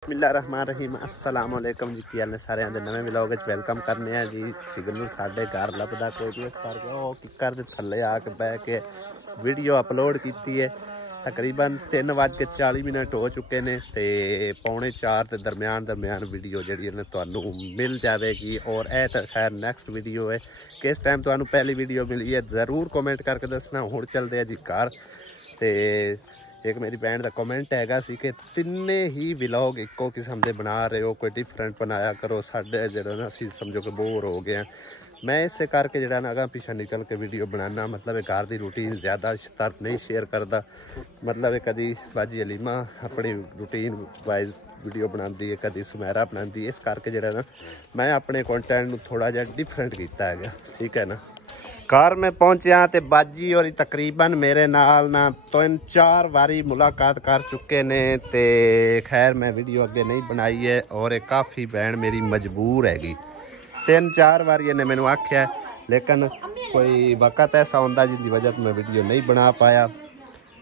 बिस्मिल्लाहिर्रहमानिर्रहीम अस्सलाम वालेकुम जी। की हाल ने सारे आंदे नवे व्लॉग च वेलकम करने हैं जी। सिग्नल साढ़े घर लभदा कोई भी, इस करके वो किकर दे थल्ले आके बह के वीडियो अपलोड की है। तकरीबन 3:40 हो चुके ने ते 3:45 के दरम्यान वीडियो जी तुहानू मिल जाएगी। और यह तो खैर नैक्सट वीडियो है। किस टाइम तुहानू पहली वीडियो मिली है जरूर कमेंट करके दसना। हुण चलते हैं जी घर। तो एक मेरी भैन का कमेंट हैगा सी कि तिन्ने ही व्लॉग इको किस्म के बना रहे हो, कोई डिफरेंट बनाया करो, साढ़े जो असी समझो कि बोर हो गए हैं। मैं इस करके जो अगा पिछा निकल के वीडियो बनाना, मतलब घर की रूटीन ज़्यादा तरफ नहीं शेयर करता। मतलब कभी बाजी अलीमा अपनी रूटीन वाइज वीडियो बनाती है, कभी सुमेरा बनाती है। इस करके जो ना मैं अपने कंटेंट में थोड़ा जहा डिफरेंट किया है, ठीक है ना। घर में पहुंचा तो बाजी और तकरीबन मेरे नाल ना 3-4 बारी मुलाकात कर चुके ने। ते खैर मैं वीडियो अगे नहीं बनाई है और काफ़ी बहन मेरी मजबूर हैगी। 3-4 बार इन्हें मैंने आख्या, लेकिन कोई वक़्त ऐसा होंदा जिसकी वजह तो मैं वीडियो नहीं बना पाया।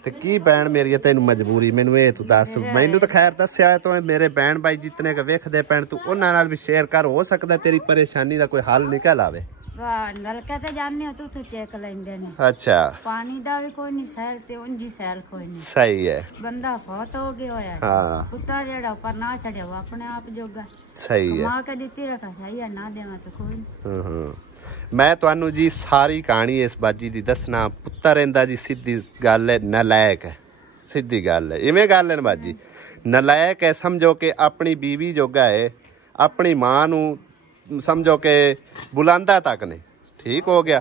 तो की बहन मेरी तेन मजबूरी मैनू ये तू दस। मैनू तो खैर दसिया तो मेरे बहन भाई जितने का वेखदे पैन तू उन्हां नाल भी शेयर कर, हो सकता तेरी परेशानी का कोई हल निकल आवे। नलके ते जाने हो तू चेक लेंदे ने। अच्छा पानी दा भी कोई नहीं, सैल ते उंजी सैल कोई नहीं। सही है। बंदा फौत हो गया होया। हां कुत्ता जेड़ा ऊपर ना चढ़े वो अपने आप जोगा। सही है। मां के दित्ती रखा सही है, ना देवा तो कोई नहीं। मैं तुहानू जी सारी कहानी इस बाजी दी दसना। पुत्तर इंदा जी सीधी गल है, नलायक है, सीधी गल है। इवें गल है ना बाजी, नलायक है। समझो कि अपनी बीवी जोगा है, अपनी मां नू समझो कि बुलांदा तक नहीं, ठीक हो गया।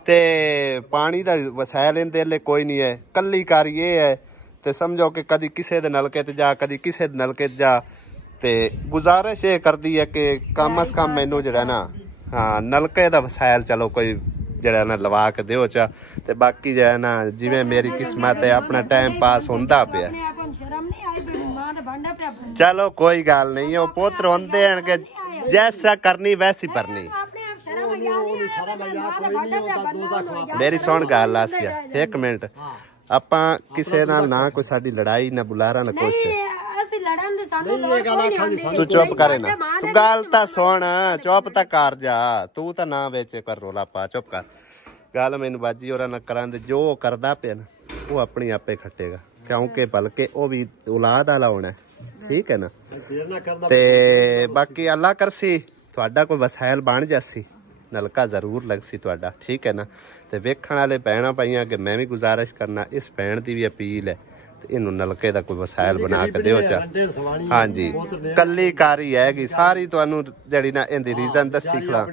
ते पानी का वसैल इंदे ले कोई नहीं है। कल्ली कार ये है ते समझो कि कदी किसी दे नलके ते जा, कदी किसी दे नलके ते जा। ते गुजारिश ये करती है कि कम अज कम मैनू जड़ा ना हाँ नलके दा वसैल चलो कोई जड़ा ना लवा के दिओ चा। ते बाकी जो है ना जिवें मेरी किस्मत है अपना टाइम पास होंदा पिया। चलो कोई गल नहीं, वो पुत्र होंदे हैं कि जैसा करनी वैसी भरनी। मेरी सुन गल आसिया एक मिनट, आपां किसे नाल ना कोई साडी लड़ाई ना बुलारा ना कुछ। तू चुप करे ना, तू गल ता सुन, चुप ता कर जा। तू ता ना बेच कर रोला पा, चुप कर। गल मैनू बाजी और ना करांदे, जो करदा पे ना वो अपनी आपे खटेगा, क्योंकि बल्कि वो भी औलाद वाला होना, ठीक है ना। ते बाकी अल्लाह करसी तुहाडा कोई वसैल बन जासी, नलका जरूर लगसी तुहाडा, ठीक है ना। ते वेखण वाले भैणां भाइयां कि मैं भी गुजारिश करना, इस भैन की भी अपील है इनू नलके का कोई वसैल बना के दिओ चा। हाँ जी कल्ली कारी हैगी सारी, तुहानू जड़ी ना इहदी रीजन दसी खला।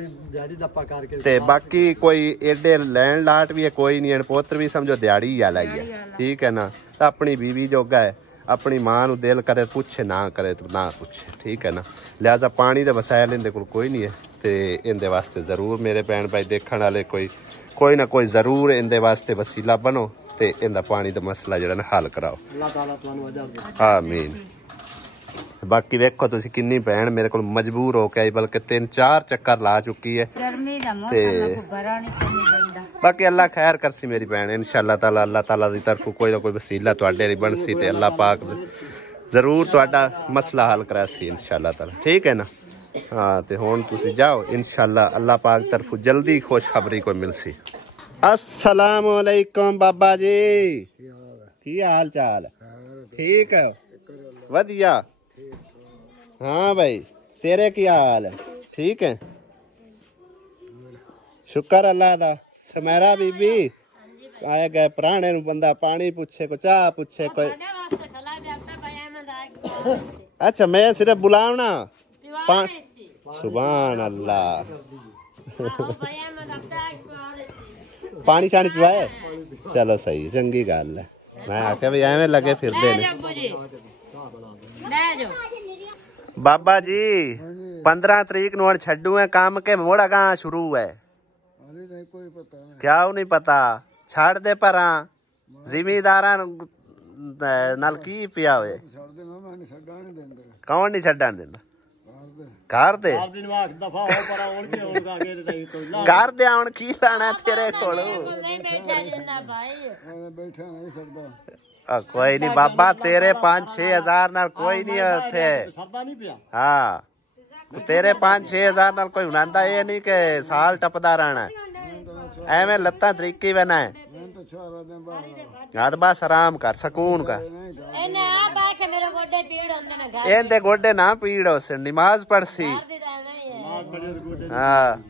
ते बाकी कोई एडे लैन लाट भी है कोई नहीं है। पुत्र भी समझो दिहाड़ी वाला ही है, ठीक है ना। अपनी बीवी जोगा है, अपनी मां नू दिल करे पूछे ना करे तो ना पूछे, ठीक है ना। लिहाजा पानी का वसैल इहदे कोल कोई नहीं है। तो इहदे वास्ते जरूर मेरे भैन भाई देखने वाले कोई ना कोई जरूर इहदे वास्ते वसीला बनो ते इहदा पानी का मसला जड़ा ना हल कराओ। आमीन। बाकी वेखो तुसी किन्नी भैन मेरे को मजबूर हो के आई, बल्कि 3-4 चक्कर ला चुकी है। बाकी अल्लाह खैर करसी मेरी भैन, इंशाअल्लाह ताला अल्लाह ताला दी तरफों कोई ना कोई वसीला तुहाडे लई बनसी ते अल्लाह पाक जरूर तुहाडा मसला हल करासी इंशाअल्लाह ताला, ठीक है ना। हाँ तो हुण तुसी जाओ, इंशाअल्लाह अल्लाह पाक तरफों जल्दी खुशखबरी कोई मिलसी। अस्सलाम वालेकुम बाबा जी, की हाल चाल? ठीक है वधिया। हाँ भाई तेरे की हाल है? ठीक है शुक्र अल्लाह दा। सुमेरा बीबी आए गए पुराने बंदा पानी पूछे को चाह पूछे कोई। अच्छा मैं सिर्फ बुलावना सुभान अल्लाह। पानी शानी पिवाए, चलो सही चंगी गल है। मैं आख्या भी एवें लगे फिरदे ने। बाबा जी 15 तरीक नू छड्डू है काम के मोड़ा कहाँ शुरू है? क्या नहीं पता, छड़ दे पर जिमीदारा नाल की पिया हुए। कौन नहीं छड्डन देंदा? घर दे घर दे आउण की लाना तेरे कोल। कोई नहीं बाबा तेरे 5-6 हजार नाल कोई नहीं है उत्थे। हाँ तेरे 5-6 हजार नाल कोई हुनांदा ये नहीं कि साल टपदा रहना एवें लत्तां तरीकी बना है। बस आराम कर सकून कर एंदे गोडे ना पीड़ हो नमाज पढ़सी। हाँ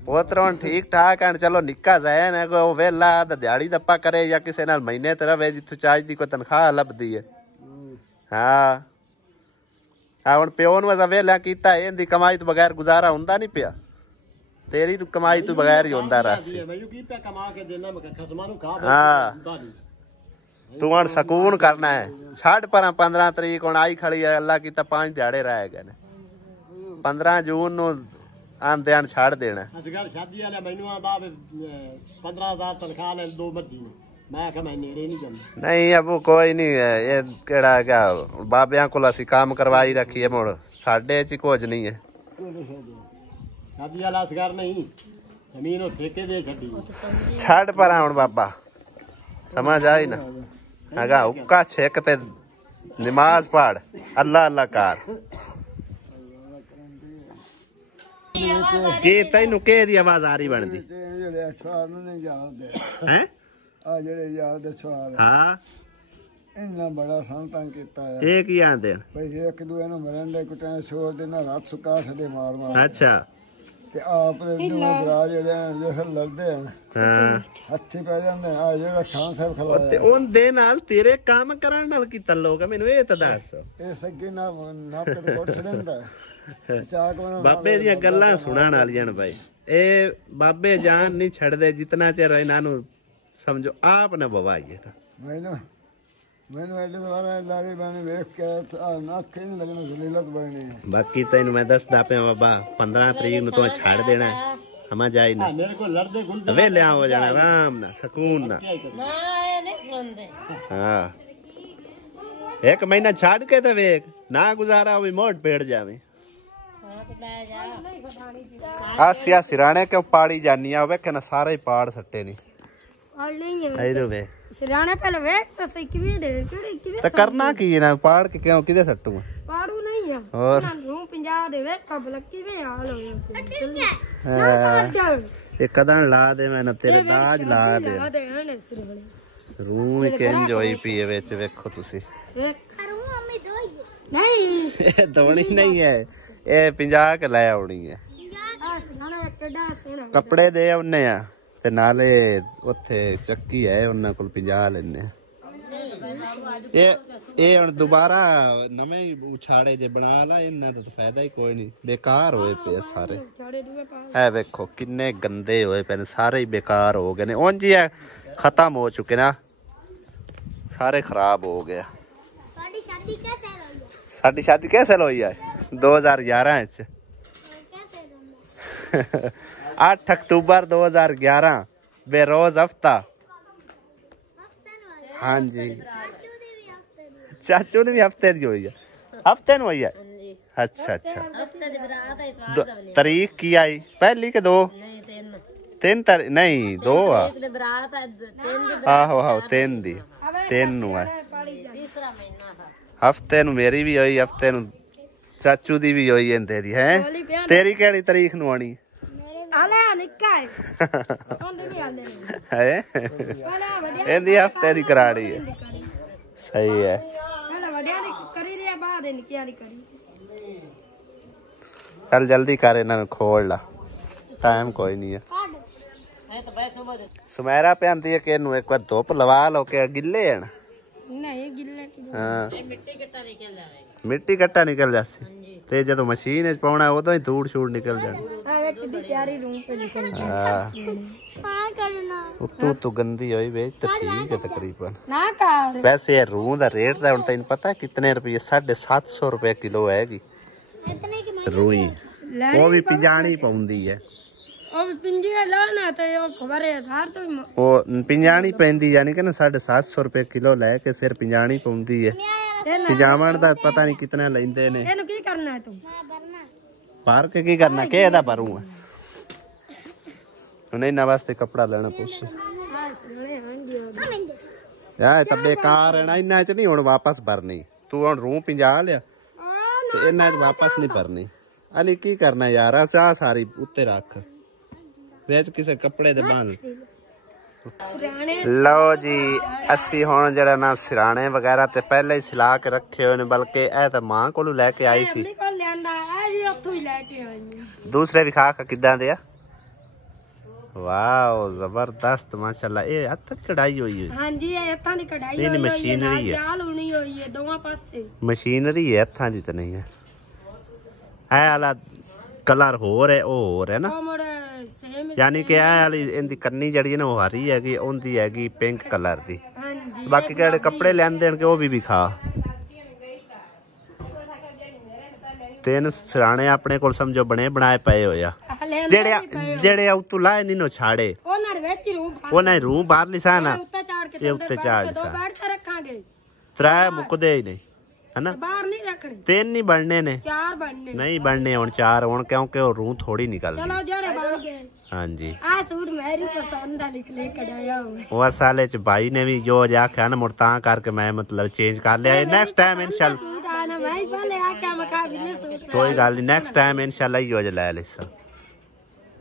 पोतरों ठीक ठाक है चलो निक्का जैन है कोई वेला दिहाड़ी दप्पा करे या किसी नाल महीने ते रवे जिथों चाज दी कोई तनख्वाह लभदी है। हाँ हुण प्यो नूं असां वेला कीता इहदी कमाई तो बगैर गुजारा हुंदा नहीं पिया। तेरी तो कमाई तो बगैर ही होंदा रासी। हाँ तू हुण सकून करना है छड़ पर 15 तरीक हुण आई खड़ी है अल्लाह की 5 दिहाड़े रह गए ने 15 जून नूं आंदे आन छड़ देना। शादी वाले मैनू आंदा 15,000 तनख्वाह ले 2 मर्जी ने मैं कहा मैं नेड़े नहीं जांदा। नहीं अब कोई नहीं है ये केड़ा क्या बाबियां कोल असीं काम करवाई रखी है मुड़ साडे च कुछ नहीं है। शादी वाला असगर नहीं जमीन ठेके दे छड्डी छड़ पर हुण बाबा समझ आई ना अगा उक्का छेक ते नमाज पढ़ अल्लाह अल्लाह कर के तैनू के दी आवाज आ रही बनदी हैं आ जेड़े याद सवाल हां इन्ना बड़ा संतां कीता है ए की आंदे भाई एक दूए नु मरन दे कुटे छोड़ देना रात सुका छडे मार मार। अच्छा ते आप दे दो भरा जेड़े जैसे लड़दे हैं हां हत्थी पै जांदे आ जेड़ा खान साहब खलाया ते ओन दे नाल तेरे काम करन नाल की तल्लोक है मेनू ए त दस ए सगे ना नाप ते कोट छड़ंदा बाबे दी गल्लां सुनन वालियां ने भाई ए बाबे जान नहीं छड़दे जितना चेर इन्हां नु समझो आप न बवाइए था मैनू एडे वाला दाढ़ी बने देख के नाक नहीं लगना जलीलत बढ़नी है। बाकी तैनू मैं दसदा पे बाबा 15 तरीक नु तो छाड़ देना हम जाई ना मेरे को लड़दे गुलदे वेले हो जाना आराम ना सकून ना नहीं सुनदे। हां एक महीना छाड़ के ते वेख ना गुजारा हो मोट पेड़ जावे आसिया सिराने क्यों पाड़ी जानी आ वेख ना सारे पाड़ सट्टे नहीं इधर वे सिराने पहले वेख तो सही किवे दे किवे तो करना की ना पाड़ के क्यों किदे सट्टू पाड़ू नहीं है और रूम 50 दे वेख कब लकी वे हाल हो ये कदन ला दे मैं तेरे दाज ला दे रूम केंज होई पी विच वेखो तुसी रूम मम्मी दोई नहीं दोनी नहीं है ए 50 के ले आउनी है कपड़े दे उन्ने आ ते नाले उत्थे चक्की है उन्हां कोल 50 लेने ए हुण दोबारा नवे उछाड़े जे बना ला इन्हां तो फायदा ही कोई नहीं बेकार होए पे सारे ए वेखो किन्ने गंदे होए पे सारे ही बेकार हो गए ने उंज ही खत्म हो चुके ना सारे खराब हो गया। साडी शादी कैसे होई है 2011 च 8 अक्टूबर 2011 बेरोज हफ्ता। हाँ जी चाचू ने भी हफ्ते दी हुई है हफ्ते न हुई है। अच्छा अच्छा तारीख की आई पहली के 2 3 तारीख नहीं 2 आहो आहो 3 दी 3 नु है हफ्ते नु मेरी भी हुई हफ्ते नु चाचू दी भी हुई है तेरी है तेरी केड़ी तारीख नु आनी है हफ्ते दी कराड़ी है सही है। चल जल्दी कर इन्हां खोल ला टाइम कोई नहीं है। सुमेरा पे आंदी है कि इन्हू एक बार धुप लवा लो के गिले हैं नहीं गिले हाँ मिट्टी कट्टा निकल जासी ते जदों मशीन च पाउणा उदों ही धूड़ छूड़ निकल जानी। हां तू गंदी होई वे तो ठीक है तकरीबन ना कर वैसे रूह दा रेट दा हुण तैनूं पता कितने रुपए 750 रुपए किलो हैगी रूई वो भी पिंजाणी पौंदी है पिंजाणी पैंदी यानी कि ना 750 रुपए किलो लैके फिर पिंजाणी पौंदी है पिजावण दा पता नहीं कितना लेंदे ने भर के की करना के एदा भरू हुण इन्हां वास्ते कपड़ा लेना पुछ ਯਾ ਤਾਂ ਬੇਕਾਰ ਹੈ ਨਾ, ਇਹਨਾਂ ਚ ਨਹੀਂ ਹੁਣ ਵਾਪਸ ਭਰਨੀ। ਤੂੰ ਹੁਣ ਰੂਹ 50 ਲਿਆ ਤੇ ਇਹਨਾਂ ਚ ਵਾਪਸ ਨਹੀਂ ਭਰਨੀ। ਅਲੀ ਕੀ ਕਰਨਾ ਯਾਰ, ਆ ਸਾਰੀ ਉੱਤੇ ਰੱਖ, ਵਿੱਚ ਕਿਸੇ ਕੱਪੜੇ ਦੇ ਬੰਨ। ਲਓ ਜੀ ਅਸੀਂ ਹੁਣ ਜਿਹੜਾ ਨਾ ਸਿਰਾਣੇ ਵਗੈਰਾ ਤੇ ਪਹਿਲੇ ਹੀ ਸਿਲਾ ਕੇ ਰੱਖੇ ਹੋਏ ਨੇ, ਬਲਕਿ ਇਹ ਤਾਂ ਮਾਂ ਕੋਲੋਂ ਲੈ ਕੇ ਆਈ ਸੀ। ਦੂਸਰੇ ਵੀ ਖਾ ਕਿੱਦਾਂ ਦੇ ਆ। ਵਾਓ ਜ਼ਬਰਦਸਤ ਮਾਸ਼ਾਅੱਲਾ। ਇਹ ਹੱਥ ਦੀ ਕਢਾਈ ਹੋਈ ਹੈ। ਹਾਂਜੀ ਇਹ ਹੱਥਾਂ ਦੀ ਕਢਾਈ ਹੋਈ ਹੈ, ਮਸ਼ੀਨਰੀ ਹੈ, ਜਾਲ ਹੋਣੀ ਹੋਈ ਹੈ ਦੋਵਾਂ ਪਾਸੇ। ਮਸ਼ੀਨਰੀ ਹੈ, ਹੱਥਾਂ ਦੀ ਤਾਂ ਨਹੀਂ ਹੈ। ਇਹ ਵਾਲਾ ਕਲਰ ਹੋਰ ਹੈ, ਉਹ ਹੋਰ ਹੈ ਨਾ, ਯਾਨੀ ਕਿ ਇਹ ਵਾਲੀ ਇਹਦੀ ਕੰਨੀ ਜਿਹੜੀ ਹੈ ਨਾ ਉਹ ਹਰੀ ਹੈਗੀ, ਉਹਦੀ ਹੈਗੀ ਪਿੰਕ ਕਲਰ ਦੀ। ਬਾਕੀ ਕਿਹੜੇ ਕੱਪੜੇ ਲੈਂਦੇ ਦੇਣਗੇ ਉਹ ਵੀ ਖਾ। 3 ਸਿਰਾਣੇ ਆਪਣੇ ਕੋਲ ਸਮਝੋ ਬਣੇ ਬਣਾਏ ਪਏ ਹੋਏ ਆ, ਜਿਹੜੇ ਉਤੋਂ ਲਾਏ ਨਹੀਂ ਨੋ ਛਾੜੇ, ਉਹਨਾਂ ਦੀ ਰੂਹ ਬਾਹਰ ਲਿਸਾ ਨਾ, ਇਹ ਉੱਤੇ ਚਾੜ ਲਿਸਾ। 3 ਮੁੱਕਦੇ ਹੀ ਨਹੀਂ ਹਨਾ, 3 ਨਹੀਂ ਬਣਨੇ ਨੇ, 4 ਬਣਨੇ ਨਹੀਂ ਬਣਨੇ, ਹੁਣ 4 ਹੋਣ ਕਿਉਂਕਿ ਉਹ ਰੂਹ ਥੋੜੀ ਨਿਕਲਦੀ। ਹਾਂਜੀ ਉਹ ਸਾਲੇ ਚ ਭਾਈ ਨੇ ਵੀ ਜੋ ਆਖਿਆ ਨਾ ਮੁੜ ਤਾਂ ਕਰਕੇ ਮੈਂ ਮਤਲਬ ਚੇਂਜ ਕਰ ਲਿਆ। ਨੈਕਸਟ ਟਾਈਮ ਇੰਸ਼ਾਅੱਲਾ ਕੋਈ ਗੱਲ ਨਹੀਂ, ਨੈਕਸਟ ਟਾਈਮ ਇੰਸ਼ਾਅੱਲਾ ਹੀ ਲੈ ਲਿਸਾ।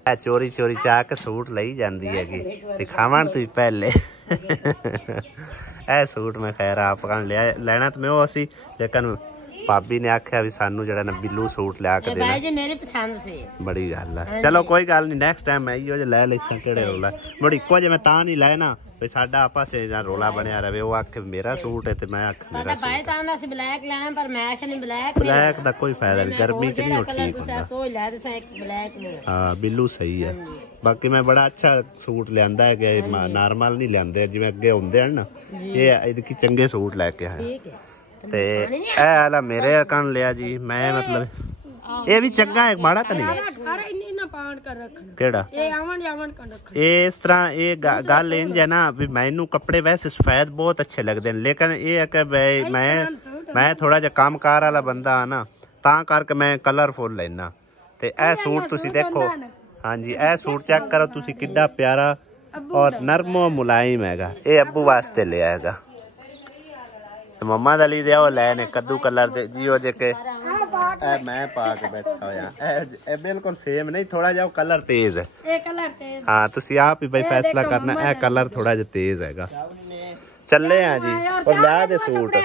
ਇਹ ਚੋਰੀ ਚੋਰੀ ਚਾਹ ਕੇ ਸੂਟ ਲਈ ਜਾਂਦੀ ਹੈਗੀ, ਦਿਖਾਵਣ ਤੁਸੀਂ ਪਹਿਲੇ। ਇਹ ਸੂਟ ਮੈਂ ਖੈਰ ਆਪ ਲੈਣਾ ਤਾਂ ਮੈਂ ਉਹ ਸੀ, ਲੇਕਿਨ ਭਾਬੀ ਨੇ ਆਖਿਆ ਵੀ ਸਾਨੂੰ ਜਿਹੜਾ ਨਾ ਬਿੱਲੂ ਸੂਟ ਲਿਆ ਕੇ ਦੇਣਾ ਜੀ, ਮੇਰੇ ਪਸੰਦ ਸੀ। ਬੜੀ ਗੱਲ ਹੈ, ਚਲੋ ਕੋਈ ਗੱਲ ਨਹੀਂ, ਨੈਕਸਟ ਟਾਈਮ ਮੈਂ ਇਹੋ ਜਿਹਾ ਲੈ ਲੈਸਾਂ। ਕਿਹੜੇ ਰੋਲਾ ਬੜੀ ਇੱਕੋ ਜਿਹਾ ਮੈਂ ਤਾਂ ਨਹੀਂ ਲੈ ਨਾ ਵੀ ਸਾਡਾ ਆਪਸ ਵਿੱਚ ਰੋਲਾ ਬਣਿਆ ਰਵੇ। ਉਹ ਆਖੇ ਮੇਰਾ ਸੂਟ ਹੈ ਤੇ ਮੈਂ ਆਖ ਮੇਰਾ ਸੂਟ ਤਾਂ ਅਸੀਂ ਬਲੈਕ ਲੈਣਾ, ਪਰ ਮੈਂ ਆਖਿਆ ਨਹੀਂ ਬਲੈਕ ਦਾ ਕੋਈ ਫਾਇਦਾ ਨਹੀਂ, ਗਰਮੀ ਚ ਨਹੀਂ ਉਹ ਠੀਕ ਹੁੰਦਾ। ਹਾਂ ਬਿੱਲੂ ਸਹੀ ਹੈ। ਬਾਕੀ ਮੈਂ ਬੜਾ ਅੱਛਾ ਸੂਟ ਲਿਆਂਦਾ ਹੈ ਕਿ ਨਾਰਮਲ ਨਹੀਂ ਲਿਆਂਦੇ ਜਿਵੇਂ ਅੱਗੇ ਹੁੰਦੇ ਹਨ ਨਾ, ਇਹ ਇਹਦੇ ਚੰਗੇ ਸੂਟ ਲੈ ਕੇ ਆਇਆ ਤੇ ਇਹ ਵਾਲਾ ਮੇਰੇ ਕੰਨ ਲਿਆ ਜੀ ਮੈਂ, ਮਤਲਬ ਇਹ ਵੀ ਚੰਗਾ ਹੈ, ਮਾੜਾ ਤਾਂ ਨਹੀਂ। ਕਿਹੜਾ ਇਸ ਤਰ੍ਹਾਂ ਇਹ ਗੱਲ ਇੰਜ ਹੈ ਨਾ ਵੀ ਮੈਨੂੰ ਕੱਪੜੇ ਵੈਸੇ ਸਫੈਦ ਬਹੁਤ ਅੱਛੇ ਲੱਗਦੇ ਨੇ, ਲੇਕਿਨ ਇਹ ਹੈ ਕਿ ਮੈਂ ਥੋੜਾ ਜਿਹਾ ਕੰਮਕਾਰ ਵਾਲਾ ਬੰਦਾ ਨਾ, ਤਾਂ ਕਰਕੇ ਮੈਂ ਕਲਰਫੁਲ ਲੈਣਾ। ਤੇ ਇਹ ਸੂਟ ਤੁਸੀਂ ਦੇਖੋ, ਹਾਂਜੀ ਇਹ ਸੂਟ ਚੈੱਕ ਕਰੋ ਤੁਸੀਂ, ਕਿੱਡਾ ਪਿਆਰਾ ਔਰ ਨਰਮੋ ਮੁਲਾਇਮ ਹੈਗਾ। ਇਹ ਅੱਬੂ ਵਾਸਤੇ ਲਿਆ ਹੈਗਾ, ਮੰਮਾ ਦਾ ਲਈ ਉਹ ਲੈ ਨੇ ਕੱਦੂ ਕਲਰ ਦੇ ਜਿਓ ਜੇ ਕਿ मैं पा के बैठा होया बिल्कुल सेम नहीं, थोड़ा जा कलर तेज है। हाँ तुसी आप ही भाई फैसला करना, ए कलर थोड़ा जा तेज हैगा। चले हैं जी और लिया दे सूट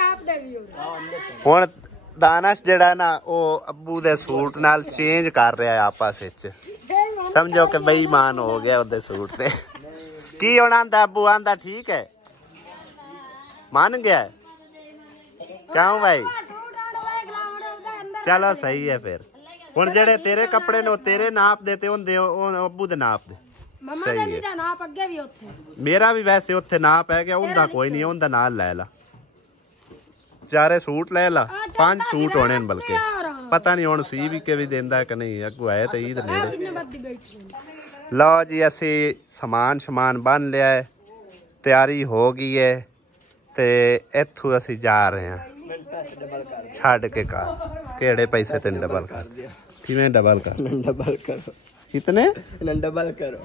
हुण दानश जेड़ा ना ओ अब्बू दे सूट नाल चेंज कर रहा है आपस विच, समझो कि बेईमान हो गया ओदे सूट ते। की हुण आंदा अब्बू आंदा ठीक है, मान गया क्यों भाई? चलो सही है फिर। हुण जेड़े तेरे कपड़े ने तेरे नाप दे ते हुंदे अब्बू दे नाप दे। सही है, नाप अगे भी उत्थे मेरा भी वैसे उत्थे नाप है क्या, उंदा कोई नहीं, उंदा नाल ले ला, चारे सूट ले ला, 5 सूट होने न, बल्कि पता नहीं हुण सी भी के भी देंदा कि नहीं, अगू है तो ईद नेड़े। लो जी असी समान शमान बन लिया है, तैयारी हो गई है ते इत्थों असी जा रहे हैं छड़ के घर। केड़े पैसे तेन डबल कर किवें डबल कर? डबल करो कितने? डबल करो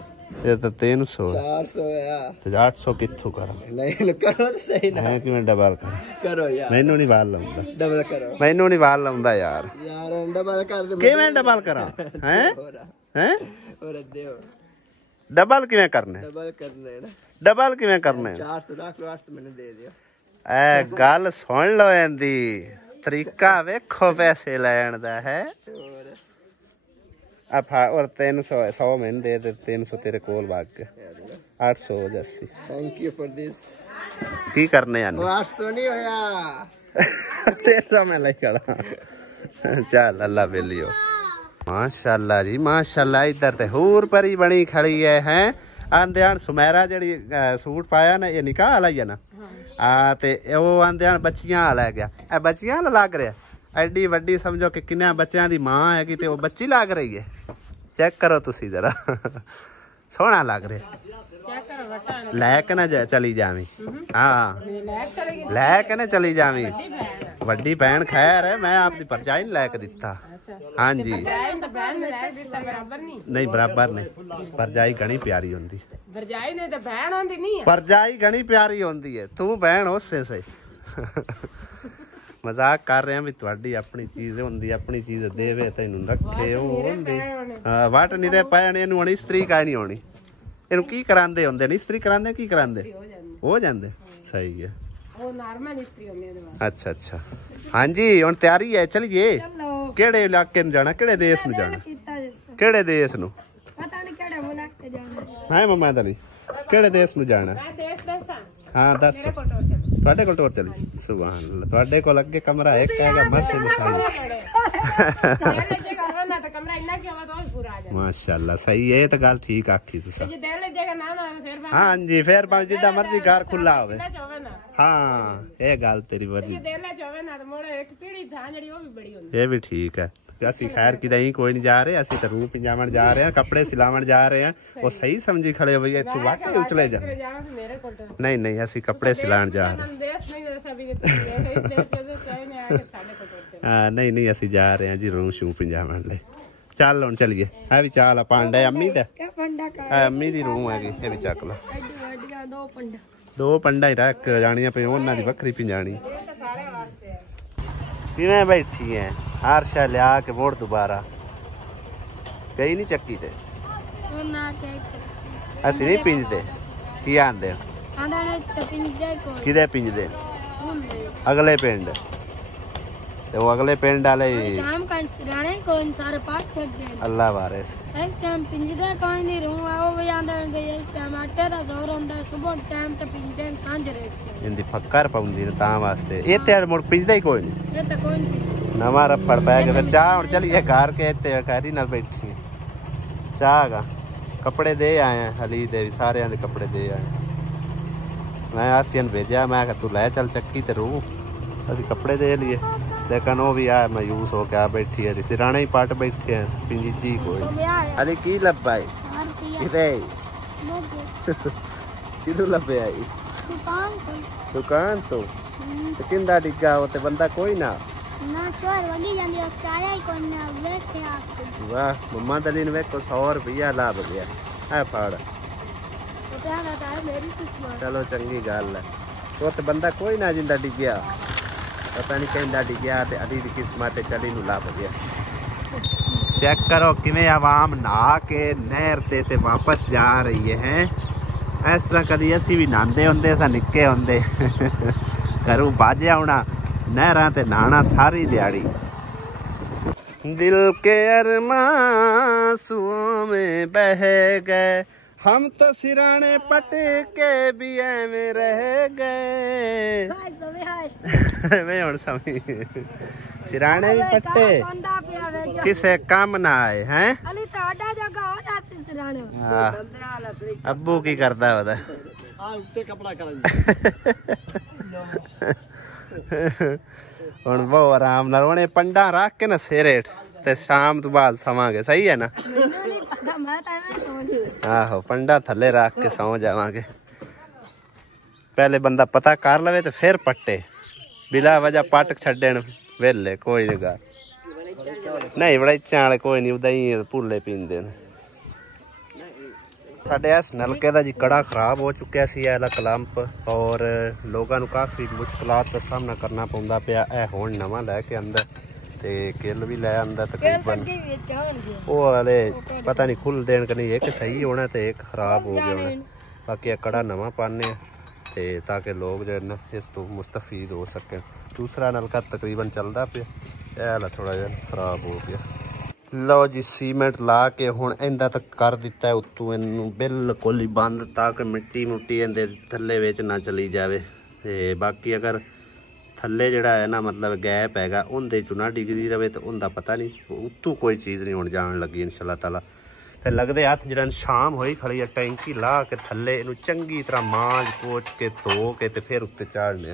ये तो 300 400 यार, तो 800 कित्थों करो? नहीं करो तो सही ना है, किवें डबल करो यार, मैनू नहीं वाल लाउंदा, डबल करो, मैनू नहीं वाल लाउंदा यार, डबल कर दे, किवें डबल करा हैं हैं और देओ डबल किवें करने? डबल करने ना, डबल किवें करने? 400 रख लो, 800 मैंने दे दियो। ए गल सुन लो इंदी तरीका वेखो पैसे लैन दा है। और 300 मैंने दे दे, 300 तेरे कोल भाग के 800 हो जासी। Thank you for this. की करने यानी 800 नहीं होया 300 मैं ले खड़ा। चल अल्लाह बेलियो। माशाल्लाह जी माशाल्लाह, इधर ते हूर परी बनी खड़ी है हैं। आंदे आन सुमेरा जड़ी सूट पाया ना, ये निकाह वाला ही है ना, ते वो आंदे आन बच्चियां वाला है गया, ए बच्चियां वाला लग रहा, एडी वड्डी समझो कि किन्ने बच्चों की मां हैगी ते वो बच्ची लग रही है। चेक करो तुसी जरा सोहना लग रहा, लैके ना चली जावी, हाँ लैके ना चली जावी, ਵੱਡੀ ਭੈਣ ਖੈਰ ਹੈ, ਮੈਂ ਆਪਦੀ ਭਰਜਾਈ ਨੂੰ ਲੈ ਕੇ ਦਿੱਤਾ। ਹਾਂਜੀ ਨਹੀਂ ਬਰਾਬਰ ਨਹੀਂ, ਭਰਜਾਈ ਘਣੀ ਪਿਆਰੀ ਹੁੰਦੀ, ਭਰਜਾਈ ਨੇ ਤਾਂ ਭੈਣ ਹੁੰਦੀ ਨਹੀਂ, ਭਰਜਾਈ ਘਣੀ ਪਿਆਰੀ ਹੁੰਦੀ ਹੈ, ਤੂੰ ਭੈਣ ਉਸੇ ਸੇ। ਮਜ਼ਾਕ ਕਰ ਰਿਹਾ ਵੀ ਤੁਹਾਡੀ ਆਪਣੀ ਚੀਜ਼ ਹੁੰਦੀ, ਆਪਣੀ ਚੀਜ਼ ਦੇਵੇ ਤੈਨੂੰ ਰੱਖੇ ਉਹ ਹੁੰਦੀ। ਵਟ ਨਹੀਂ ਦੇ ਪੈਣ ਇਹਨੂੰ ਹੁਣ ਇਸਤਰੀ ਕਾਹ ਨਹੀਂ ਹੋਣੀ, ਇਹਨੂੰ ਕੀ ਕਰਾਂਦੇ ਹੁੰਦੇ ਨੇ, ਇਸਤਰੀ ਕਰਾਂਦੇ ਕੀ ਕਰਾਂਦੇ ਹੋ ਜਾਂਦੇ। ਸਹੀ ਹੈ ਉਹ ਨਾਰਮਲ ਇਸਤਰੀ ਹੁੰਦੀ ਉਹਦੇ ਬਾਅਦ। ਅੱਛਾ ਅੱਛਾ ਹਾਂਜੀ ਹੁਣ ਤਿਆਰੀ ਹੈ, ਚਲੀਏ। ਕਿਹੜੇ ਇਲਾਕੇ ਨੂੰ ਜਾਣਾ, ਕਿਹੜੇ ਦੇਸ਼ ਨੂੰ ਜਾਣਾ, ਕਿਹੜੇ ਦੇਸ਼ ਨੂੰ ਪਤਾ ਨਹੀਂ, ਕਿਹੜੇ ਮੁਲਕ ਤੇ ਜਾਣਾ ਹੈ ਮਮਾ ਦਲੀ, ਕਿਹੜੇ ਦੇਸ਼ ਨੂੰ ਜਾਣਾ? ਹਾਂ ਦੱਸ, ਤੁਹਾਡੇ ਕੋਲ ਟੋਰ ਚਲੀ। ਸੁਭਾਨ ਅੱਲਾਹ, ਤੁਹਾਡੇ ਕੋਲ ਅੱਗੇ ਕਮਰਾ ਇੱਕ ਹੈਗਾ ਮਸਤ माशाअल्लाह सही है, तो गल ठीक आखी तुसा। हाँ जी फिर जिड्डा मर्जी घर खुला होवे। हाँ ये गल तेरी बड़ी, ये भी ठीक है। असी खैर किदे कोई नहीं जा रहे, असी तो रूह पिंजावन जा रहे हैं, कपड़े सिलावन जा रहे हैं। वो सही समझी खड़े हो भैया, तू वाकई उछले जा। नहीं नहीं असी कपड़े सिलावन जा रहे हैं। नहीं नहीं असी जा रहे हैं जी रूह शू पिंजावन ले। चल हुण चलिए, है भी चाल पांडा अम्मी दा, अम्मी दी रूह है ये भी चक लो। दो पंडा ही रख जानियां पे, उन्हां दी वखरी पिंजानी। किवें बैठी है हर शा लिया के मोड़ दोबारा गई नहीं चक्की ते, असी नहीं पिंजदे की आंदे किदे पिंजदे अगले पिंड, वो अगले पिंड वाले अल्लाह वारिस इस टाइम पिंजदे कोई नहीं रूह आओ वे आंदे इस टाइम आटे दा जोर हुंदा, सुबह टाइम ते पिंजदे सांझ रेत इंदी फक्कर पाउंदी ने ता वास्ते। इत्ते मुड़ पिंजदा ही कोई नहीं, ये तो कोई नहीं। नवा रफड़ पै के फिर चाह हुण चलिए घर के इत्ते खैरी नाल बैठी चाह का कपड़े दे आए हैं, हली दे भी सारे दे कपड़े दे आए। मैं आसियन भेजा, मैं तू लै चल चक्की ते रूह, असी कपड़े दे लिए, लेकिन वो भी आ मायूस हो क्या बैठी है, सिराने ही पाट बैठे हैं, पिंजी कोई। अरे की लब्बा है किदे किदू लब्बे आई दुकान तो किंदा डिग्गा होते बंदा कोई ना चोर वगी जांदी उसके आया ही कोई ना वेखे आपसे। वाह मम्मा दली ने वेखो 100 रुपया लाभ गया है फाड़, चलो चंगी गल है। तो बंदा कोई ना जिंदा डिग्या, पता नहीं कहना डिग्या ते अली दी किस्मत चली नू लभ गया। चेक करो किवें आवाम नहा के नहर ते वापस जा रही है। इस तरह कदी असी भी नहांदे हुंदे सा निक्के हुंदे, घरों बाजे आउणा नहरां ते नहाना सारी दिहाड़ी। दिल के अरमां सुओं में बह गए, हम तो सिराने पट के भी में रह गए। मैं हुण समझी सिराने भी पट्टे किसे काम ना आए हैं। अब्बू की करदा वदा हुण बहुत आराम नाल हुण पंडा रख के ना सिरे ते शाम तो बाद सवांगे, सही है ना? आहो पंडा थले रख के सौ जावांगे। पहले बंदा पता कर लवे तो फिर पट्टे, बिला वजह पट छड्डण वेले कोई नहीं बड़ाइचां वाले कोई नहीं, उदा ही भुल्ले पींदे ने। साडे इस नलके दा जी कड़ा खराब हो चुका सी एला क्लंप, और लोगों को काफ़ी मुश्किलात का सामना करना पौंदा पिया। ए हुण नवां लैके अंदर ते किल भी लै आंदा तकरीबन, वो वाले पता नहीं खुल देन कि नहीं, एक सही होना तो एक खराब हो गया होना। बाकी कड़ा नवा पाने ते ताकि लोग जो ना इस तो मुस्तफीद हो सकें। दूसरा नलका तकरीबन चलता पिया, एला थोड़ा जहा खराब हो गया। लो जी सीमेंट ला के हुण इंदा तक कर दिता है उत्तों इनू बिल्कुल ही बंद, ताकि मिट्टी मुट्टी इंदे थल्ले विच ना चली जाए। ते बाकी अगर थल्ले जिहड़ा है ना मतलब गैप हैगा उहदे चों ना डिगदी रहे तो उहदा पता नहीं, उत्तों कोई चीज़ नहीं हुण जान लगी इंशाअल्लाह ताला। ते लगदे हत्थ जिहड़ा शाम होई खड़ी है, टैंकी ला के थल्ले इनू चंगी तरह मांज पोच के धो के ते फिर उत्ते चाढ़ने।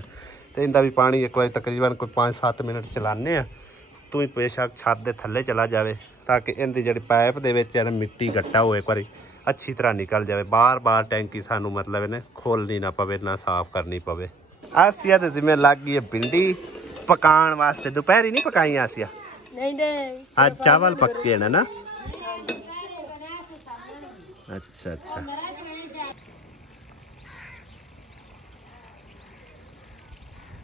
तो इंदा भी पानी एक बार तकरीबन कोई 5-7 मिनट चलाने, तू ही बेशक छत दे थल्ले चला जाए, ताकि इनकी जी पाइप दे मिट्टी गट्टा हो एक बार अच्छी तरह निकल जाए। बार बार टैंकी सानू मतलब इन्हें खोलनी ना पवे, ना साफ करनी पवे। आसिया दे जिम्मे लग गई है भिंडी, पकाण वास्ते दोपहर नहीं पकाई आसिया आज चावल पक्के ना अच्छा अच्छा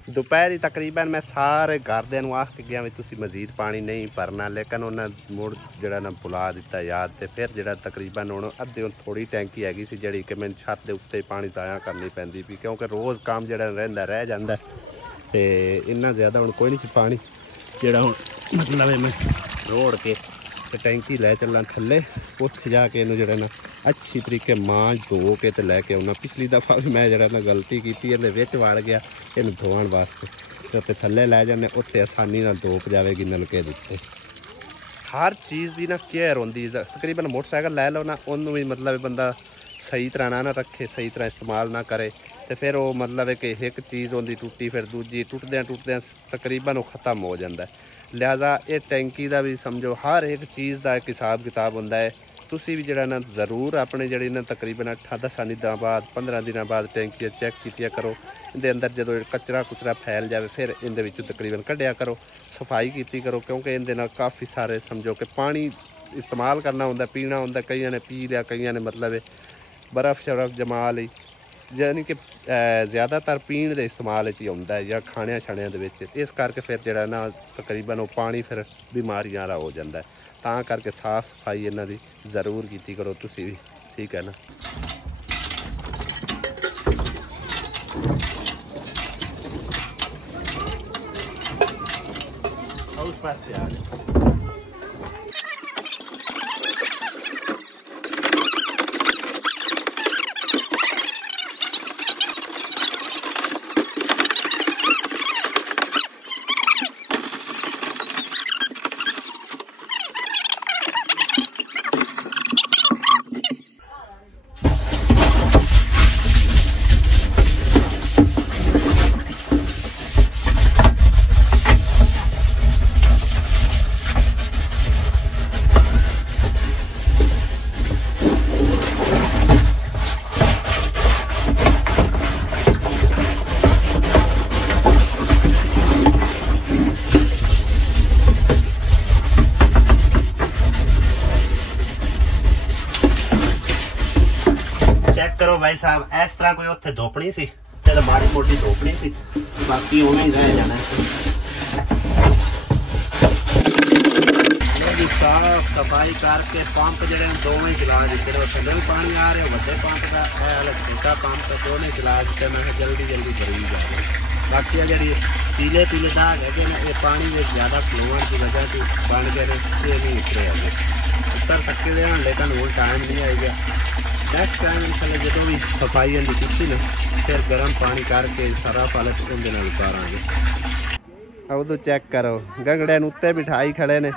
दोपहर तकरीबन मैं सारे घरदिਆਂ ਨੂੰ आख के गया भी तुसी मजीद पानी नहीं भरना लेकिन उन्हें मुड़ जड़ा ना बुला दिता याद ते फिर जड़ा तकरीबन हुण अद्धे थोड़ी टैंकी हैगी सी जड़ी कि मैनूं छत दे उत्ते पानी जाया करनी पैंदी भी क्योंकि रोज़ काम जड़ा रहिंदा रह जांदा ते इन्ना ज़्यादा हुण कोई नहीं सी पानी जड़ा हुण मतलब मैं रोड़ के ते टैंकी लै चलना थल्ले उत्थे जाके इनू जड़ा ना अच्छी तरीके मांज धो के ते लैके आउणा पिछली दफ़ा भी मैं जड़ा ना गलती की इहदे विच वड़ गया इनू धोण वास्ते ते उत्ते थल्ले लै जाने उत्ते आसानी नाल धोप जावेगी नलके दे उत्ते हर चीज़ की ना केयर होंदी तकरीबन मोटरसाइकिल लै लो ना उन्नू भी मतलब बंदा सही तरह ना रखे सही तरह इस्तेमाल ना करे तो फिर वो मतलब है कि एक चीज़ होंदी टुटी फिर दूजी टुटद्या तकरीबन वो ख़त्म हो जाता है लिहाजा ये टैंकी का भी समझो हर एक चीज़ का एक हिसाब किताब होंदा है तुसी भी जड़ा ना ज़रूर अपने जड़ी ना तकरीबन 8-10 दिनों बाद 15 दिनों बाद टैंकी चैक कीतिया करो इहदे अंदर जो कचरा कुचरा फैल जाए फिर इहदे विच तकरीबन कढ़िया करो सफाई की करो क्योंकि इहदे नाल काफ़ी सारे समझो कि पानी इस्तेमाल करना होंदा पीना होंदा कई ने पी लिया कई ने मतलब बर्फ़ शरफ जमा ली यानी कि ज़्यादातर पीण के इस्तेमाल ही आउंदा है या खाणिया छाणिया दे विच इस करके फिर जड़ा ना तकरीबन वो पानी फिर बीमारियां वाला हो जाता है तां करके साफ सफाई इन्हां दी ज़रूर कीती करो तुसी भी ठीक है ना उस पास से आ चेक करो भाई साहब इस तरह कोई उत्थे धोपनी सी ते माड़ी मोटी धोपनी सी बाकी उवें ही रह जाना साफ सफाई करके पंप जड़े दोवें चला दिते थल्ले भी पानी आ रहा वड्डे पंप का छोटा पंप दोवें चला दिते मैं जल्दी जल्दी भरी जा बाकी जी पीले पीले दाग है ये पानी में ज़्यादा फ्लोअर की वजह से बन गए ये नहीं उतरे अगे उतर सकते हैं लेकिन वो टाइम नहीं आएगा नैक्सट टाइम इंशाल्लाह जो भी सफाई की की ना फिर गर्म पानी करके सारा पालक उनके नाल उतारांगे उदो चेक करो गंगड़े उत्ते बिठाई खड़े ने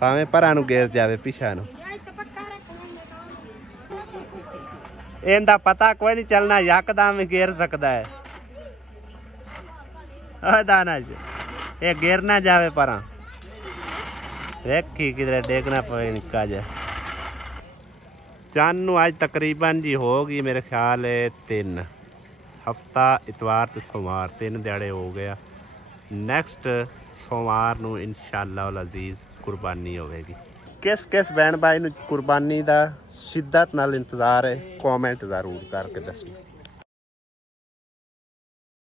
भावें परा नूं गेर जावे पिछा नूं इहदा पता कोई नहीं चलना यकदम गेर सकता है दाना ये गेर ना जावे परा देखी किधर देखना पवे निका जा चंद नूं अज तकरीबन जी होगी मेरे ख्याल है 3 हफ्ता इतवार तो सोमवार 3 दिहाड़े हो गया नैक्सट सोमवार नूं इंशाअल्लाह अल अजीज़ कुर्बानी होगी किस किस बहन भाई नूं कुर्बानी का शिद्दत नाल इंतज़ार है कॉमेंट ज़रूर करके दसो।